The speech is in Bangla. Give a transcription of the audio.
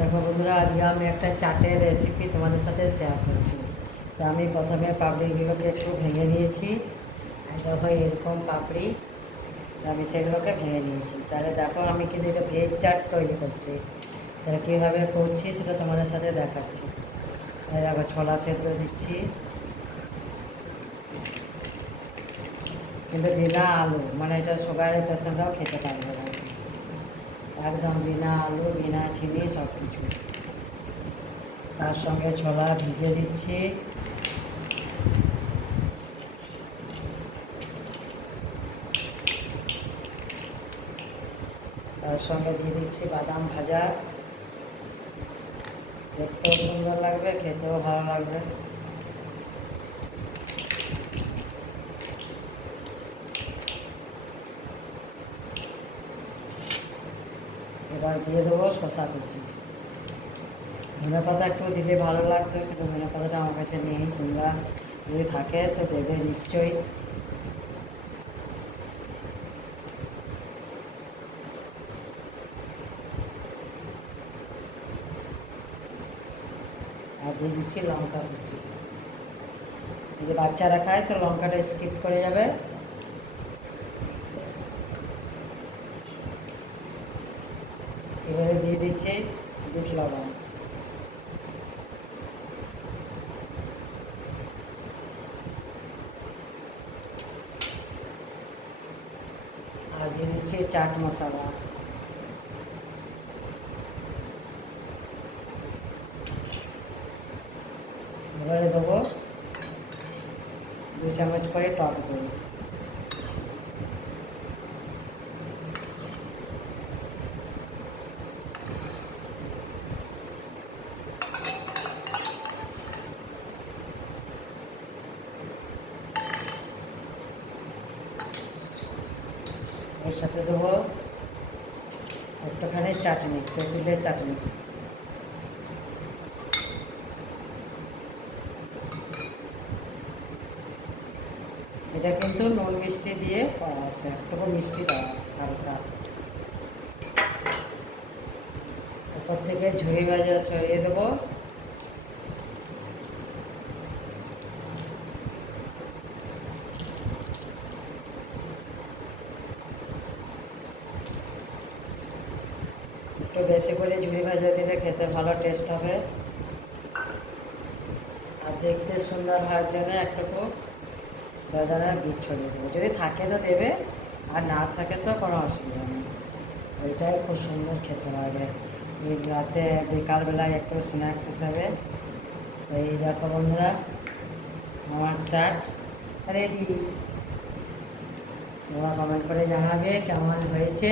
দেখো বন্ধুরা, আজকে আমি একটা চাটের রেসিপি তোমাদের সাথে শেয়ার করছি। তো আমি প্রথমে পাপড়িগুলোকে একটু ভেঙে নিয়েছি। দেখো এরকম পাপড়ি, তো আমি সেগুলোকে ভেঙে নিয়েছি। তাহলে দেখো আমি কিন্তু এটা ভেজ চাট তৈরি করছি। তাহলে কীভাবে করছি সেটা তোমাদের সাথে দেখাচ্ছি। দেখো ছোলা সেদ্ধ দিচ্ছি, কিন্তু বিনা আলু, মানে এটা সুগারের পেশেন্টরাও খেতে পারবে না, একদম বিনা আলু বিনা চিনি সব কিছু। তার সঙ্গে ছোলা ভিজে দিচ্ছি, তার সঙ্গে দিয়ে দিচ্ছি বাদাম ভাজা। দেখতেও সুন্দর লাগবে, খেতেও ভালো লাগবে। এবার দিয়ে দেবো শসা কুচি। ধনে পাতা একটু দিলে ভালো লাগতো, কিন্তু ধনে পাতাটা আমার কাছে নেই। তোমরা যদি থাকে তো দেবে নিশ্চয়ই। আর দিয়ে দিচ্ছি লঙ্কা কুচি। যদি বাচ্চারা খায় তো লঙ্কাটা স্কিপ করে যাবে। এবারে দিয়ে দিচ্ছি বিট লবণ। আর দিয়ে দিচ্ছি চাট মশলা। এবারে দেবো 2 চামচ করে টক দই। এর সাথে দেবো একটুখানি চাটনি, তেঁতুলের চাটনি। এটা কিন্তু নুন মিষ্টি দিয়ে করা আছে, একটু মিষ্টি দেওয়া আছে হালকা। উপর থেকে ঝুড়ি ভাজা ছড়িয়ে দেবো। একটু বেশি করে ঝুড়ি ভাজা দিলে খেতে ভালো টেস্ট হবে, আর দেখতে সুন্দর হওয়ার জন্য একটুকু বেদানার বীজ ছড়িয়ে দেবো। যদি থাকে তো দেবে, আর না থাকে তো কোনো অসুবিধা নেই। ওইটাই খুব সুন্দর খেতে লাগে এই রাতে বিকালবেলায় একটু স্ন্যাক্স হিসাবে। তো এই দেখো বন্ধুরা, আমার চাট রেডি। তোমরা কমেন্ট করে জানাবে কেমন হয়েছে।